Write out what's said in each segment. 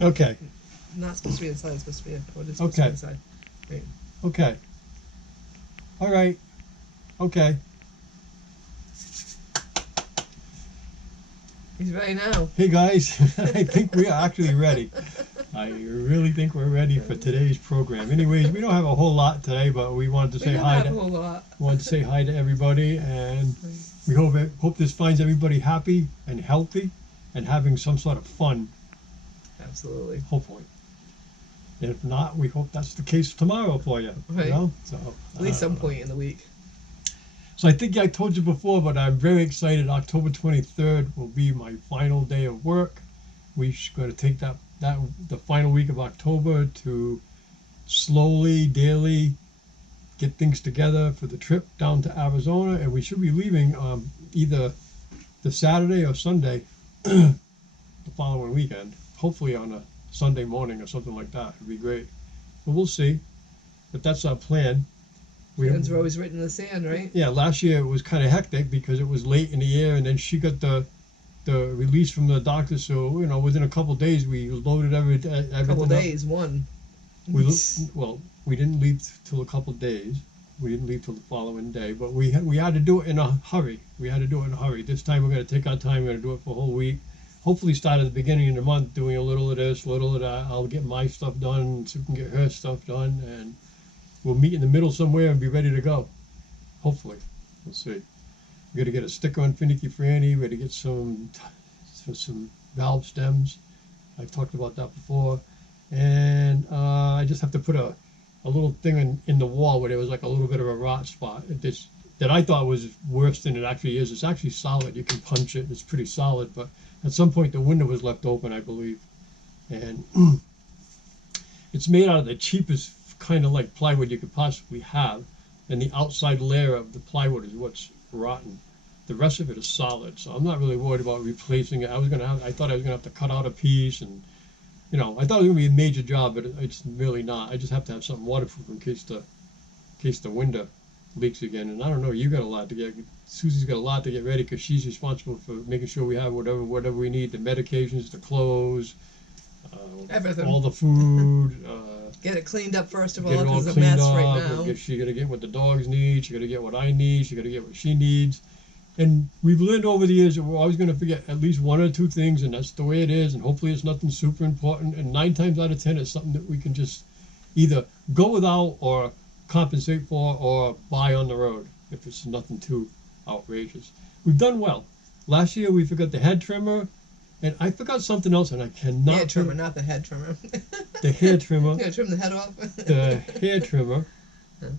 Okay. Not supposed to be inside. It's supposed to be what is supposed to be Okay. inside. Right. Okay. All right. Okay. He's ready now. Hey guys, I think we are actually ready. I really think we're ready for today's program. Anyways, we don't have a whole lot today, but we wanted to We say never hi have a to whole lot. everybody, and Right. we hope this finds everybody happy and healthy, and having some sort of fun. Absolutely. Hopefully. If not, we hope that's the case tomorrow for you. Right. You know? So At least some point in the week. So I think I told you before, but I'm very excited. October 23rd will be my final day of work. We're going to take that the final week of October to slowly, daily get things together for the trip down to Arizona, and we should be leaving either the Saturday or Sunday the following weekend. Hopefully on a Sunday morning or something like that. It'd be great. But we'll see. But that's our plan. Plans are always written in the sand, right? Yeah, last year it was kind of hectic because it was late in the year, and then she got the release from the doctor. So within a couple of days we loaded everything. Couple Up. days, one. We we didn't leave till a couple of days. We didn't leave till the following day, but we had to do it in a hurry. We had to do it in a hurry. This time we're going to take our time. We're going to do it for a whole week. Hopefully start at the beginning of the month doing a little of this, a little of that. I'll get my stuff done, so we can get her stuff done, and we'll meet in the middle somewhere and be ready to go. Hopefully. We'll see. We got to get a sticker on Finicky Franny. We got to get some valve stems. I've talked about that before. And I just have to put a little thing in the wall where there was like a little bit of a rot spot. That I thought was worse than it actually is. It's actually solid. You can punch it. It's pretty solid. But at some point the window was left open, I believe. And it's made out of the cheapest kind of like plywood you could possibly have. And the outside layer of the plywood is what's rotten. The rest of it is solid, so I'm not really worried about replacing it. I thought I was gonna have to cut out a piece, and I thought it was gonna be a major job, but it's really not. I just have to have something waterproof in case the window leaks again. And I don't know, you got a lot to get. Susie's got a lot to get ready because she's responsible for making sure we have whatever we need: the medications, the clothes, Everything. all the food. Get it cleaned up first of all, Get it all because it's a cleaned mess up. right now. She got to get what the dogs need. She got to get what I need. She got to get what she needs. And we've learned over the years that we're always going to forget at least one or two things, and that's the way it is. And hopefully it's nothing super important. And 9 times out of 10, it's something that we can just either go without or compensate for or buy on the road if it's nothing too outrageous. We've done well. Last year we forgot the head trimmer, and I forgot something else, and I cannot. Hair trimmer, not the head trimmer. The hair trimmer. You trim the head off. The hair trimmer.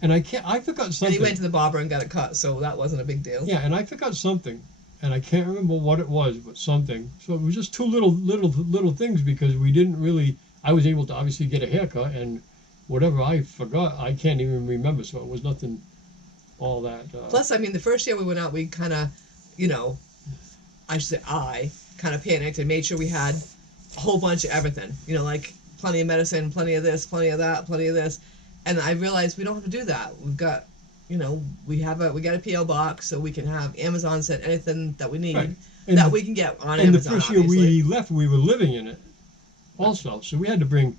And I forgot something. And he went to the barber and got it cut, so that wasn't a big deal. Yeah, and I forgot something, and I can't remember what it was, but something. So it was just two little things because we didn't really. I was able to obviously get a haircut, and whatever I forgot, I can't even remember. So it was nothing, all that. Plus, I mean, the first year we went out, we kind of, I should say I kind of panicked and made sure we had a whole bunch of everything. Like plenty of medicine, plenty of this, plenty of that, plenty of this. And I realized we don't have to do that. We've got, we got a PO box, so we can have Amazon send anything that we need Right. that we can get on and Amazon. And the first year we left, we were living in it, also. So we had to bring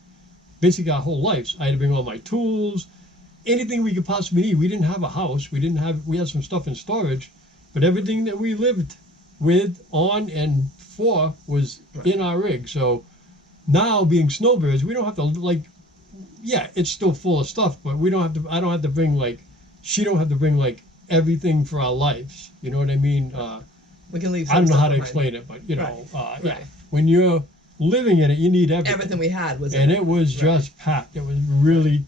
basically our whole lives. I had to bring all my tools, anything we could possibly need. We didn't have a house. We had some stuff in storage, but everything that we lived with, on, and for was in our rig. So now being snowbirds, we don't have to yeah, it's still full of stuff, but we don't have to. I don't have to bring she don't have to bring everything for our lives. You know what I mean? We can leave. I don't know how to behind. Explain it, but Right. Yeah, when you're living in it, you need everything. Everything we had was, and it was just packed. It was really,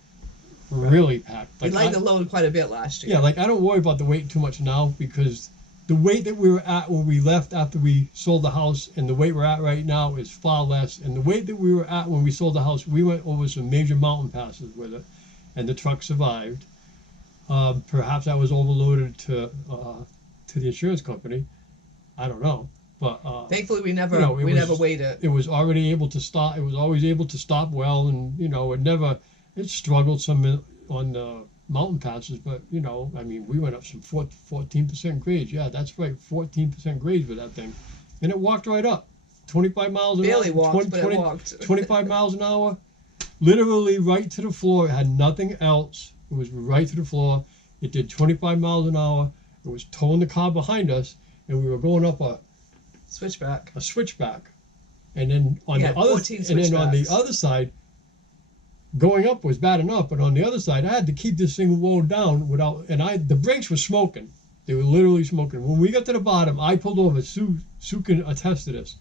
really packed. We lightened the load quite a bit last year. Yeah, I don't worry about the weight too much now because the weight that we were at when we left after we sold the house and the weight we're at right now is far less. And the weight that we were at when we sold the house, we went over some major mountain passes with it, and the truck survived. Perhaps I was overloaded to the insurance company. I don't know, but thankfully we never weighed it. It was already able to stop. It was always able to stop well, and it struggled some on the mountain passes, but I mean, we went up some 14% grades. Yeah, that's right, 14% grades with that thing, and it walked right up. 25 miles an Barely hour. walked, but it walked. 25 miles an hour. Literally right to the floor. It had nothing else. It was right to the floor. It did 25 miles an hour. It was towing the car behind us, and we were going up a Switchback. switchback. And then on Yeah, the other 14 and then on the switchbacks. other side, going up was bad enough, but on the other side, I had to keep this thing rolled down without, and the brakes were smoking. They were literally smoking. When we got to the bottom, I pulled over. Sue can attest to this.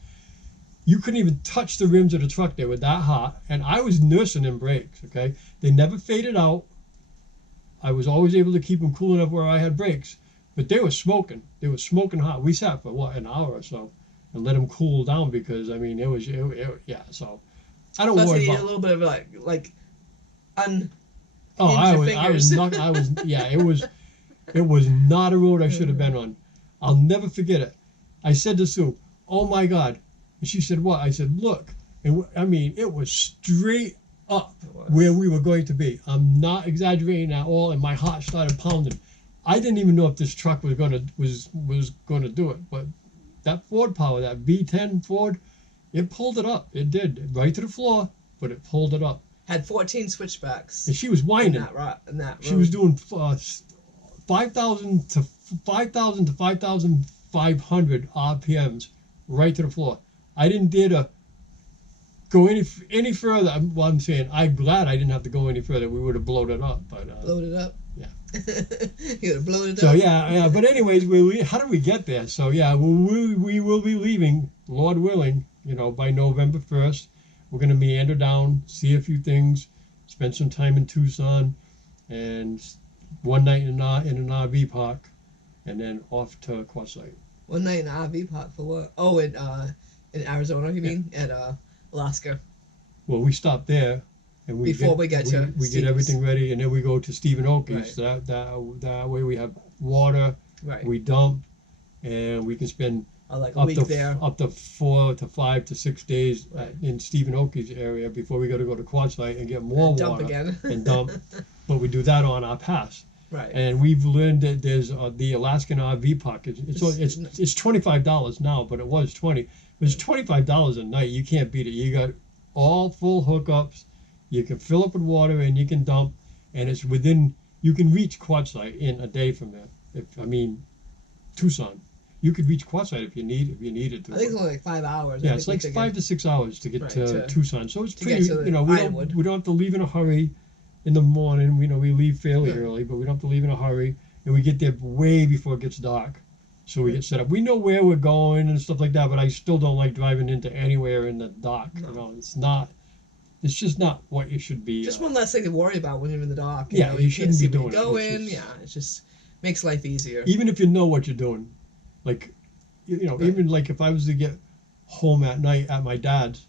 You couldn't even touch the rims of the truck. They were that hot, and I was nursing them brakes. Okay, they never faded out. I was always able to keep them cool enough where I had brakes, but they were smoking. They were smoking hot. We sat for what, an hour or so, and let them cool down because I mean yeah. So I don't Plus, worry you need about. a little bit of like un. Oh, Hinge I your was fingers. not. I was yeah. It was not a road I should have been on. I'll never forget it. I said to Sue, "Oh my God," and she said, "What?" I said, "Look," and I mean it was straight up where we were going to be. I'm not exaggerating at all, and my heart started pounding. I didn't even know if this truck was gonna do it, but that Ford Power, that V10 Ford, it pulled it up. It did right to the floor, but it pulled it up. Had 14 switchbacks. And she was In whining. that She road. was doing 5,000 to 5,500 RPMs right to the floor. I didn't dare to go any further. I'm saying I'm glad I didn't have to go any further. We would have blown it up. But Blowed it up. yeah. You would have blown it So up. yeah. But anyways, how did we get there? So yeah, we will be leaving, Lord willing, by November 1st. We're gonna meander down, see a few things, spend some time in Tucson, and one night in an RV park, and then off to Quartzsite. One night in an RV park for what? Oh, in Arizona, you mean? At Alaska. Well, we stopped there, and we Before we get to we get Steve's. everything ready, and then we go to Stephen Oakey's. Right. So that way we have water, Right. we dump, and we can spend Like a up week to there. up to 4 to 5 to 6 days in Stephen Oakey's area before we got to go to Quartzsite and get more Dump water again. and dump. But we do that on our pass. Right. And we've learned that there's the Alaskan RV park. It's $25 now, but it was $20. It was $25 a night. You can't beat it. You got all full hookups. You can fill up with water and you can dump, and it's within. You can reach Quartzsite in a day from there. Tucson. You could reach Quartzsite if you needed to. I think it's only like 5 hours. Yeah, it's like 5 to 6 hours to get Right, to Tucson. So it's to pretty. get to We Ironwood. don't have to leave in a hurry. In the morning, we leave fairly Yeah. early, but we don't have to leave in a hurry, and we get there way before it gets dark, so we get set up. We know where we're going and stuff like that, but I still don't like driving into anywhere in the dark. No. It's just not what you should be. Just one less thing to worry about when you're in the dock. Yeah, you can't shouldn't see be where doing you're it. going. Yeah, it just makes life easier. Even if you know what you're doing, like, Right. even like if I was to get home at night at my dad's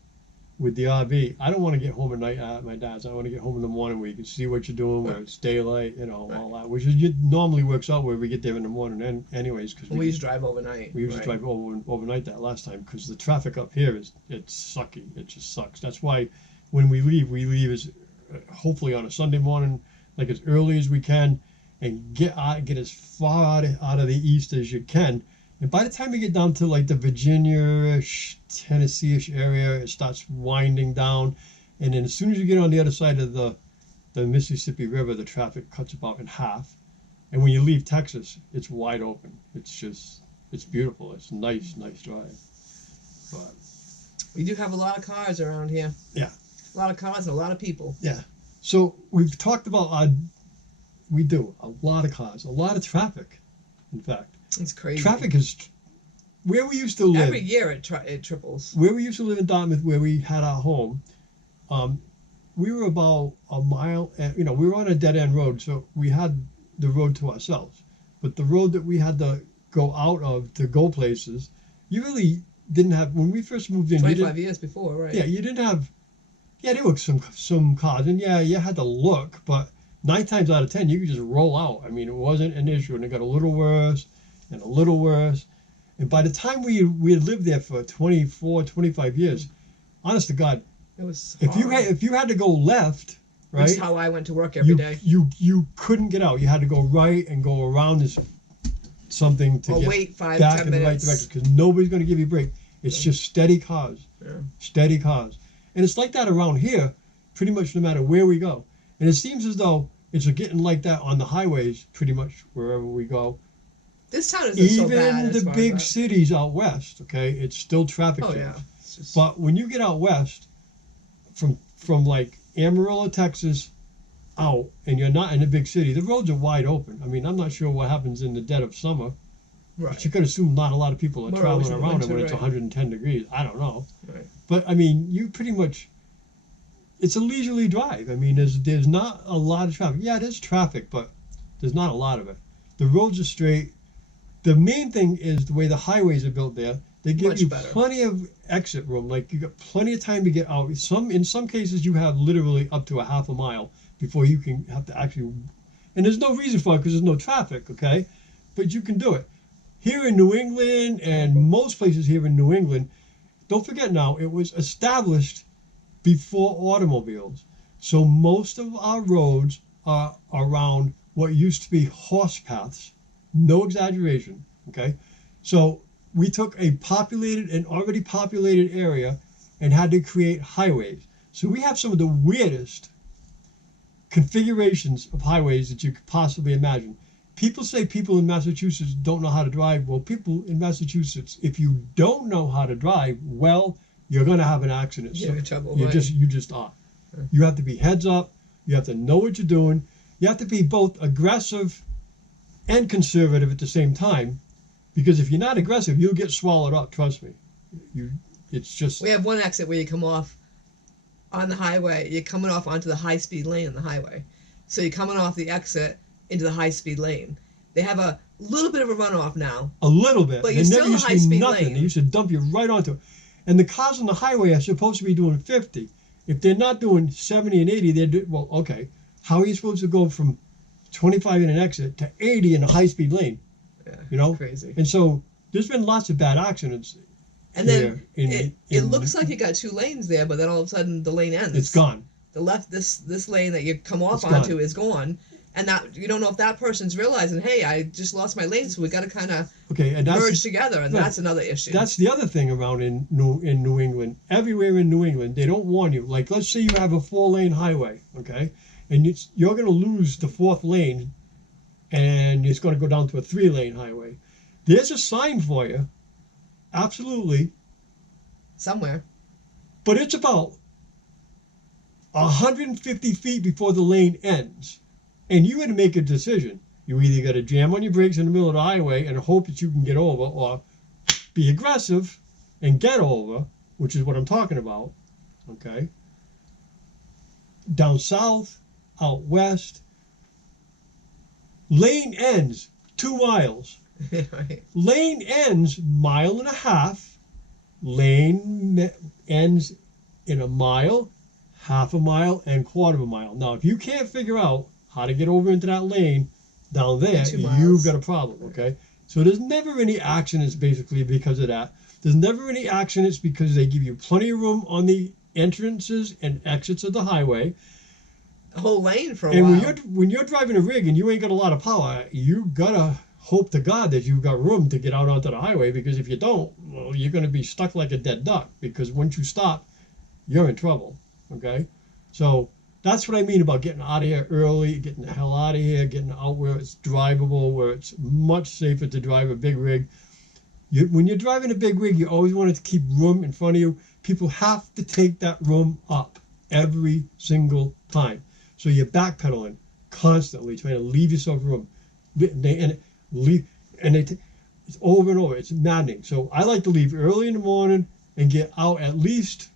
with the RV, I don't want to get home at night at my dad's. I want to get home in the morning where you can see what you're doing, where Right. it's daylight, Right. all that, which normally works out where we get there in the morning anyways, because We used to drive overnight. we usually right. drive overnight that last time because the traffic up here it's sucky. It just sucks. That's why when we leave as hopefully on a Sunday morning, like as early as we can, and get as far out of the east as you can. And by the time you get down to like the Virginia-ish, Tennessee-ish area, it starts winding down. And then as soon as you get on the other side of the Mississippi River, the traffic cuts about in half. And when you leave Texas, it's wide open. It's beautiful. It's nice drive. But We do have a lot of cars around here. Yeah. A lot of cars and a lot of people. so we've talked about we do a lot of cars, a lot of traffic. In fact, It's crazy. traffic is where we used to live. Every year it triples. Where we used to live in Dartmouth, where we had our home, we were about a mile. We were on a dead end road, so we had the road to ourselves. But the road that we had to go out of to go places, you really didn't have. When we first moved in, 25 years before, right? yeah, you didn't have. Yeah, there were some cars, and yeah, you had to look, but 9 times out of 10, you could just roll out. I mean, it wasn't an issue, and it got a little worse and a little worse. And by the time we had lived there for 24, 25 years, honest to God, It was if hard. you had to go left, right, That's how I went to work every day. you couldn't get out. You had to go right and go around this something to Or get wait 5, back 10 in the right minutes. direction because nobody's going to give you a break. It's just steady cars. Yeah. Steady cars. And it's like that around here, pretty much no matter where we go. And it seems as though it's getting like that on the highways pretty much wherever we go. This town isn't so bad. Even as the far big as that. cities out west, okay, it's still traffic Oh jams. yeah. It's just, But when you get out west, from like Amarillo, Texas, out, and you're not in a big city, the roads are wide open. I mean, I'm not sure what happens in the dead of summer, right. but you could assume not a lot of people are More traveling always in around it winter, when it's right. 110 degrees. I don't know. Right. But I mean, you pretty much, it's a leisurely drive. I mean, there's not a lot of traffic. Yeah, there's traffic, but there's not a lot of it. The roads are straight. The main thing is the way the highways are built there. They give Much you better. plenty of exit room. Like you got plenty of time to get out. In some cases, you have literally up to a half a mile before you can have to actually. And there's no reason for it because there's no traffic. Okay, but you can do it. Here in New England and most places here in New England, don't forget now, it was established before automobiles. So most of our roads are around what used to be horse paths. No exaggeration, okay? So we took a populated and already populated area and had to create highways. So we have some of the weirdest configurations of highways that you could possibly imagine. People say people in Massachusetts don't know how to drive. Well, people in Massachusetts, if you don't know how to drive, well, you're going to have an accident. You're in trouble, You right. just are. You have to be heads up. You have to know what you're doing. You have to be both aggressive and conservative at the same time, because if you're not aggressive, you'll get swallowed up. Trust me. It's just. We have one exit where you come off on the highway. You're coming off onto the high-speed lane on the highway. So you're coming off the exit into the high-speed lane. They have a little bit of a runoff now. A little bit. But They you're still never in used to be high-speed nothing. lane. They used to dump you right onto it. And the cars on the highway are supposed to be doing 50. If they're not doing 70 and 80, they're well, okay. How are you supposed to go from 25 in an exit to 80 in a high-speed lane? Yeah, You know? it's crazy. And so there's been lots of bad accidents. And then here it looks like you got two lanes there, but then all of a sudden the lane ends. it's gone. The left, this lane that you come off It's onto gone. is gone. And that you don't know if that person's realizing, hey, I just lost my lane, so we got to kind of Okay, and merge together, and right. that's another issue. That's the other thing around in New England. Everywhere in New England, they don't warn you. Like, let's say you have a 4-lane highway, okay, and you're going to lose the 4th lane, and it's going to go down to a 3-lane highway. There's a sign for you, absolutely, somewhere. but it's about 150 feet before the lane ends, and you got to make a decision. You either got to jam on your brakes in the middle of the highway and hope that you can get over, or be aggressive and get over, which is what I'm talking about, okay? Down south, out west, lane ends 2 miles. Right. Lane ends 1.5 miles. Lane ends in 1 mile, half a mile, and quarter of a mile. Now, if you can't figure out how to get over into that lane down there, 2 miles. you've got a problem, okay? So there's never any accidents basically because of that. There's never any accidents because they give you plenty of room on the entrances and exits of the highway. A whole lane for a And while. when you're driving a rig and you ain't got a lot of power, you gotta hope to God that you've got room to get out onto the highway, because if you don't, well, you're gonna be stuck like a dead duck, because once you stop, you're in trouble. Okay? So that's what I mean about getting out of here early, getting the hell out of here, getting out where it's drivable, where it's much safer to drive a big rig. When you're driving a big rig, you always want to keep room in front of you. People have to take that room up every single time. So you're backpedaling constantly, trying to leave yourself room. It's over and over. It's maddening. So I like to leave early in the morning and get out at least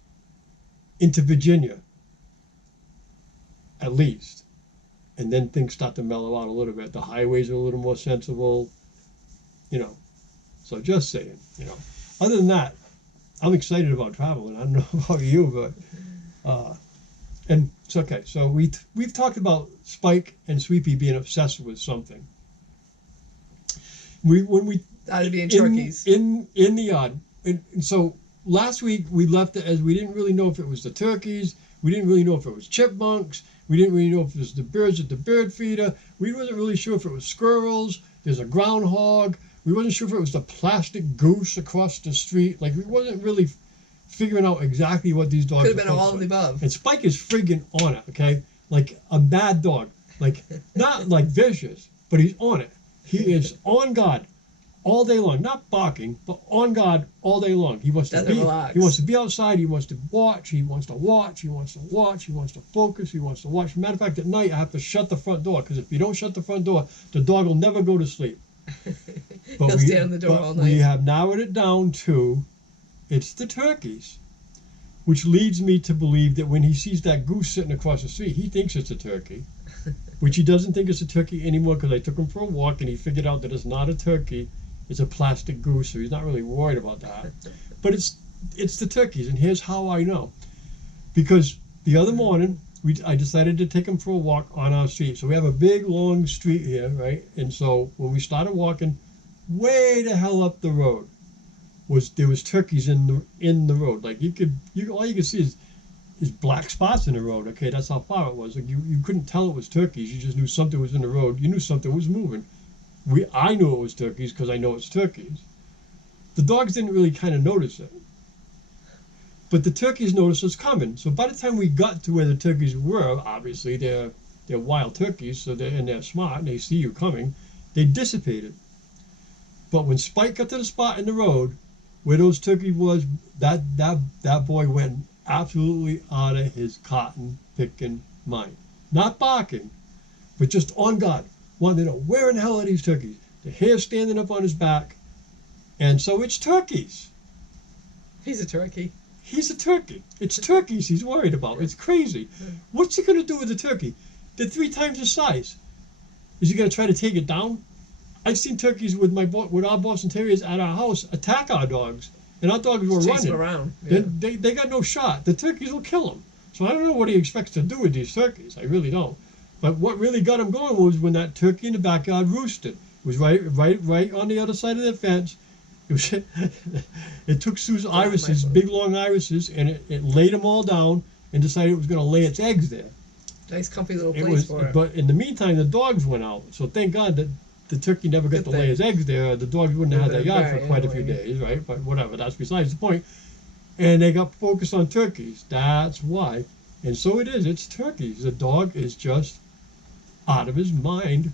into Virginia. At least. And then things start to mellow out a little bit. The highways are a little more sensible, you know. So just saying, you know. Other than that, I'm excited about traveling. I don't know about you, but and it's okay. So we've talked about Spike and Sweepy being obsessed with something. That'd be in turkeys. In the yard. And so last week we left it as we didn't really know if it was the turkeys. We didn't really know if it was chipmunks. We didn't really know if it was the birds at the bird feeder. We wasn't really sure if it was squirrels. There's a groundhog. We wasn't sure if it was the plastic goose across the street. Like we wasn't really figuring out exactly what these dogs Could have were been all focused of the on. above. And Spike is friggin' on it, okay? Like a mad dog. Like not like vicious, but he's on it. He is on guard all day long, not barking, but on guard all day long. He wants to Doesn't be. relax. He wants to be outside. He wants to watch. He wants to watch. He wants to watch. He wants to focus. He wants to watch. Matter of fact, at night I have to shut the front door because if you don't shut the front door, the dog will never go to sleep. He'll stand on the door but all we night. have narrowed it down to, it's the turkeys, which leads me to believe that when he sees that goose sitting across the street, he thinks it's a turkey. Which he doesn't think it's a turkey anymore because I took him for a walk and he figured out that it's not a turkey, it's a plastic goose, so he's not really worried about that. But it's the turkeys, and here's how I know. Because the other morning, I decided to take him for a walk on our street. So we have a big, long street here, right? And so when we started walking, way the hell up the road, there was turkeys in the road. Like all you could see is black spots in the road. Okay, that's how far it was. Like you couldn't tell it was turkeys. You just knew something was in the road. You knew something was moving. I knew it was turkeys because I know it's turkeys. The dogs didn't really kind of notice it, but the turkeys noticed us coming. So by the time we got to where the turkeys were, obviously they're wild turkeys, so they're smart and they see you coming. They dissipated. But when Spike got to the spot in the road where those turkeys was, that boy went absolutely out of his cotton picking mind. Not barking, but just on guard. Wanted to know where in the hell are these turkeys? The hair standing up on his back. And so it's turkeys. He's a turkey. He's a turkey. It's turkeys he's worried about. It's crazy. What's he going to do with the turkey? They're 3 times his size. Is he going to try to take it down? I've seen turkeys with our Boston Terriers at our house attack our dogs. And our dogs were Chase running. him around. Yeah. They got no shot. The turkeys will kill them. So I don't know what he expects to do with these turkeys. I really don't. But what really got him going was when that turkey in the backyard roosted. It was right on the other side of the fence. It took Sue's irises, big long irises, and it laid them all down and decided it was going to lay its eggs there. Nice, comfy little place for it. But in the meantime, the dogs went out. So thank God that the turkey never got to lay his eggs there. The dogs wouldn't have had that yard for quite a few days, right? But whatever, that's besides the point. And they got focused on turkeys. That's why. And so it is. It's turkeys. The dog is just out of his mind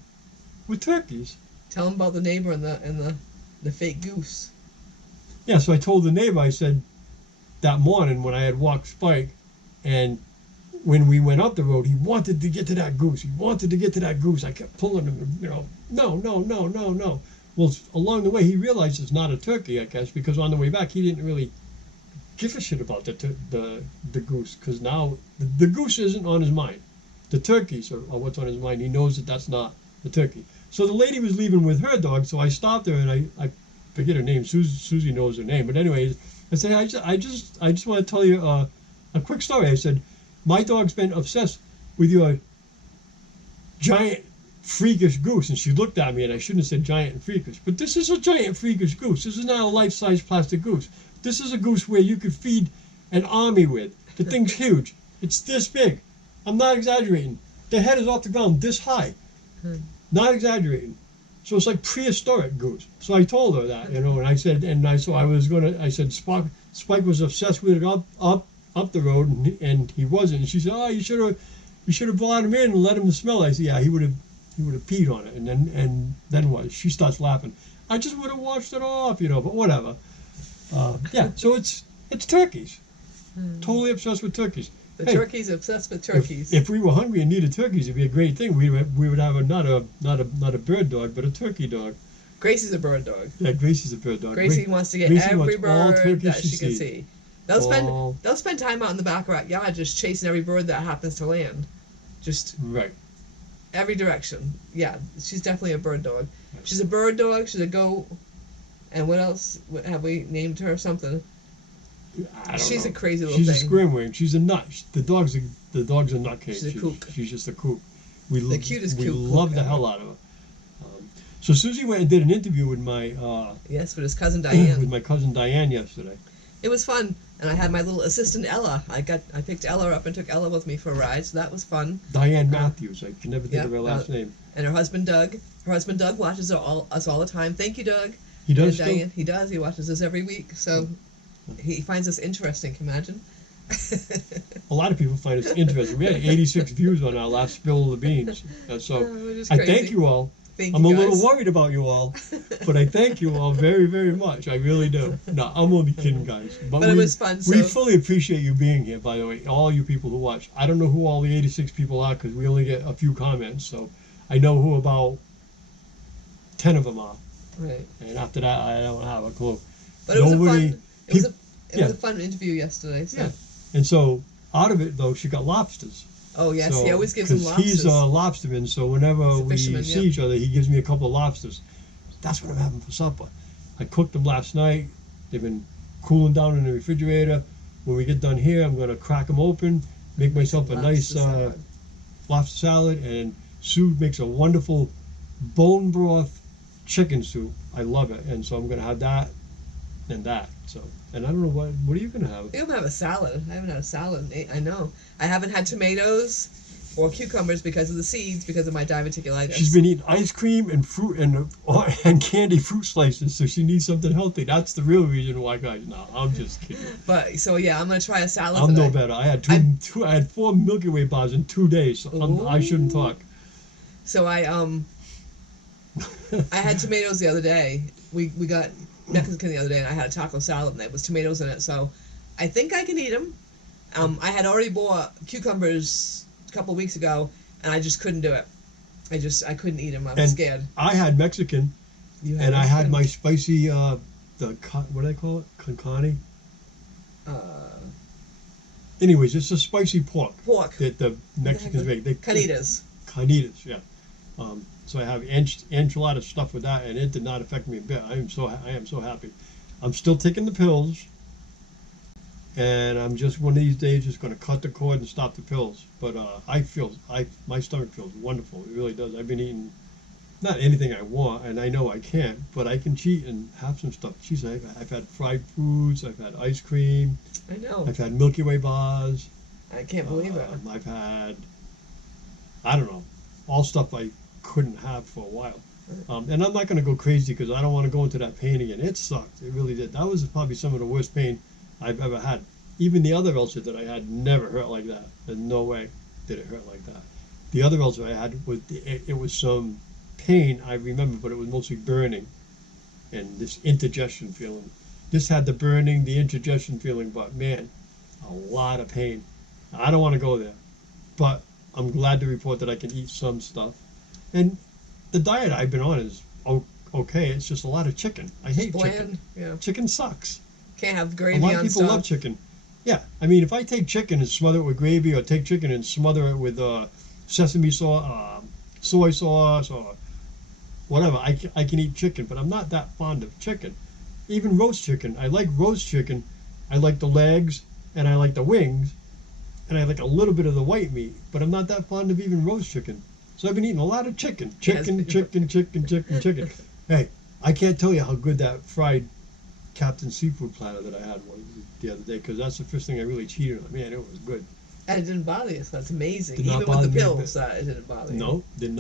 with turkeys. Tell him about the neighbor and the fake goose. Yeah, so I told the neighbor, I said, that morning when I had walked Spike, and when we went up the road, he wanted to get to that goose. He wanted to get to that goose. I kept pulling him, no. Well, along the way, he realized it's not a turkey, I guess, because on the way back, he didn't really give a shit about the goose, because now the goose isn't on his mind. The turkeys are what's on his mind. He knows that that's not the turkey. So the lady was leaving with her dog, so I stopped her and I forget her name. Susie knows her name, but anyways, I said I just want to tell you a quick story. I said my dog's been obsessed with your giant freakish goose, and she looked at me, and I shouldn't have said giant and freakish, but this is a giant freakish goose. This is not a life-size plastic goose. This is a goose where you could feed an army with. The thing's huge. It's this big. I'm not exaggerating. The head is off the ground this high. Not exaggerating. So it's like prehistoric goose. So I told her that, and I said, I said Spike was obsessed with it up the road, and he wasn't. And she said, oh, you should have brought him in and let him smell it. I said, yeah, he would have peed on it, and then what? She starts laughing. I just would have washed it off, but whatever. Yeah, so it's turkeys. Totally obsessed with turkeys. The turkey's obsessed with turkeys. If we were hungry and needed turkeys, it'd be a great thing. We would have not a bird dog, but a turkey dog. Gracie's a bird dog. Yeah, Gracie's a bird dog. Gracie wants to get every bird that she can see. They'll spend time out in the back yard just chasing every bird that happens to land. Just right. Every direction. Yeah, she's definitely a bird dog. She's a bird dog. She's a goat. And what else have we named her? Something. She's a crazy little thing. She's a squirmwing. She's a nut. The dog's a nutcase. She's a kook. She's just a kook. The cutest we kook. We love the hell out of her. So Susie went and did an interview with my with his cousin Diane. With my cousin Diane yesterday. It was fun, and I had my little assistant Ella. I picked Ella up and took Ella with me for a ride, so that was fun. Diane Matthews. I can never think of her last name. and her husband Doug. Her husband Doug watches us all the time. Thank you, Doug. He does And still? Diane, he does. He watches us every week, so he finds us interesting. Can you imagine? A lot of people find it interesting. We had 86 views on our last spill of the beans. So Which is I crazy. thank you all. Thank I'm you a guys. little worried about you all, but I thank you all very, very much. I really do. No, I'm only kidding, guys. But we, it was fun. We So fully appreciate you being here, by the way, all you people who watch. I don't know who all the 86 people are because we only get a few comments. So I know who about 10 of them are. right. And after that, I don't have a clue. But it was Nobody- a fun. It was a. It yeah. was a fun interview yesterday. So. Yeah. And so out of it, though, she got lobsters. Oh yes, So, he always gives them 'cause lobsters. He's a lobsterman, so whenever He's a we fisherman, see yeah. each other, he gives me a couple of lobsters. That's what I'm having for supper. I cooked them last night. They've been cooling down in the refrigerator. When we get done here, I'm going to crack them open, make myself a nice Lobster salad. lobster salad, and Sue makes a wonderful bone broth chicken soup. I love it, and so I'm going to have that and that. So, and I don't know what are you going to have? I think I'm gonna have a salad. I haven't had a salad. I know. I haven't had tomatoes or cucumbers because of the seeds, because of my diverticulitis. She's been eating ice cream and fruit and candy fruit slices, so she needs something healthy. That's the real reason why, guys. No, I'm just kidding. But so yeah, I'm gonna try a salad. I'm no today. better. I had I'm- I had 4 Milky Way bars in 2 days. So I shouldn't Ooh. talk. So I had tomatoes the other day. We got Mexican the other day, and I had a taco salad, and there was tomatoes in it. So I think I can eat them. I had already bought cucumbers a couple weeks ago, and I just couldn't do it. I couldn't eat them. I was And scared. I had Mexican, You and I had Mexican? my spicy what do I call it? Concani. uh, Anyways, it's a spicy pork pork that the Mexicans make. canitas. Carnitas, yeah. So I have enchilada stuff with that, and it did not affect me a bit. I am so happy. I'm still taking the pills, and I'm just one of these days just going to cut the cord and stop the pills. But my stomach feels wonderful. It really does. I've been eating not anything I want, and I know I can't, but I can cheat and have some stuff. Jeez, I've had fried foods. I've had ice cream. I know. I've had Milky Way bars. I can't believe it. I've had, I don't know, all stuff I couldn't have for a while. And I'm not going to go crazy because I don't want to go into that pain again. It sucked. It really did. That was probably some of the worst pain I've ever had. Even the other ulcer that I had never hurt like that. There's no way did it hurt like that. The other ulcer I had, it was some pain, I remember, but it was mostly burning and this indigestion feeling. This had the burning, the indigestion feeling, but man, a lot of pain. I don't want to go there, but I'm glad to report that I can eat some stuff. And the diet I've been on is okay. It's just a lot of chicken. I hate Bland. chicken. Yeah. Chicken sucks. Can't have A gravy lot of on people stuff. love chicken. Yeah, I mean, if I take chicken and smother it with gravy, or take chicken and smother it with sesame sauce, soy sauce, or whatever, I can eat chicken. But I'm not that fond of chicken. Even roast chicken. I like roast chicken. I like the legs, and I like the wings, and I like a little bit of the white meat. But I'm not that fond of even roast chicken. So I've been eating a lot of chicken. Chicken. Hey, I can't tell you how good that fried Captain Seafood platter that I had was the other day, because that's the first thing I really cheated on. Man, it was good. And it didn't bother you. So that's amazing. Did not Even with bother the me a pills, bit. it didn't bother you. No, did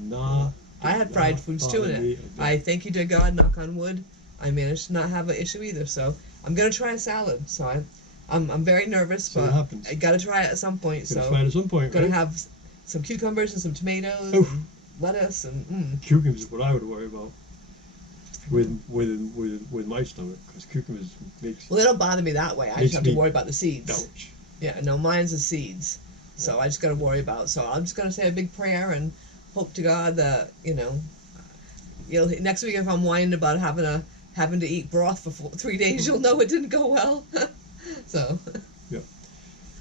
not. I had fried foods too in it. I thank you to God, knock on wood, I managed to not have an issue either. So I'm gonna try a salad. So I'm very nervous, See but what happens. I gotta try it at some point. Gonna So try it at some point, gonna right? have some cucumbers and some tomatoes, Oof. and lettuce, and Cucumbers is what I would worry about with my stomach, because cucumbers makes well, they don't bother me that way. I Makes just have to me worry about the seeds. belch. Yeah, no, mine's the seeds. So I just gotta worry about. So I'm just gonna say a big prayer and hope to God that next week if I'm whining about having to eat broth for 3 days, you'll know it didn't go well. So.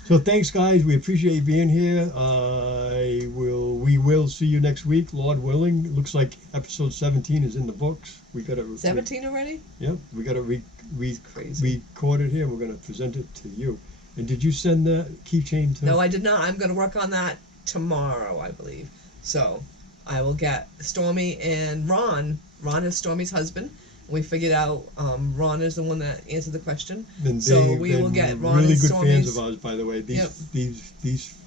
So thanks, guys. We appreciate you being here. We will see you next week, Lord willing. It looks like episode 17 is in the books. We got to 17 already? Yep, we got to Crazy. record it here. We're going to present it to you. And did you send the keychain to? No, I did not. I'm going to work on that tomorrow, I believe. So I will get Stormy and Ron. Ron is Stormy's husband. We figured out Ron is the one that answered the question. And So they've we will been get Ron really and good fans Stormy's. of ours, by the way. These Yep.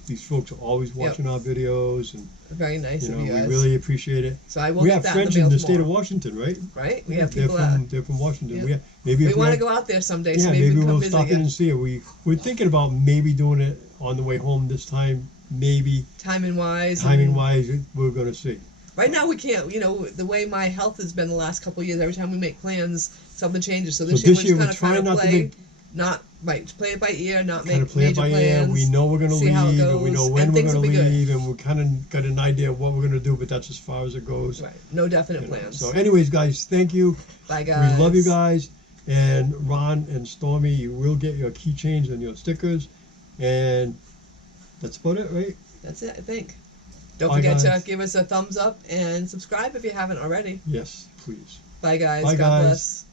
these folks are always watching our videos, and Very nice you know, of you we guys. really appreciate it. So I will We get have that friends in in the the mail state of tomorrow. Washington, right? Right? We have they're people from that they're from Washington. Yep. We maybe we if want to go out there someday. So yeah, maybe we can we'll come visit stop you. in and see it. We're thinking about maybe doing it on the way home this time. Maybe Timing wise. timing wise, we're gonna see. Right now we can't. You know the way my health has been the last couple of years. Every time we make plans, something changes. So this So year this we're year just we're kind trying of not to play, make not right. Play it by ear, not kind make of play it major by ear. plans. We know we're gonna see how it leave, and we know goes, when and we're things gonna will be good. leave, and we kind of got an idea of what we're gonna do. But that's as far as it goes. Right. No definite you know. plans. So, anyways, guys, thank you. Bye guys. We love you guys. And Ron and Stormy, you will get your keychains and your stickers. And that's about it, right? That's it. I think. Don't Bye, forget guys. to give us a thumbs up and subscribe if you haven't already. Yes, please. Bye guys. Bye, God guys. bless.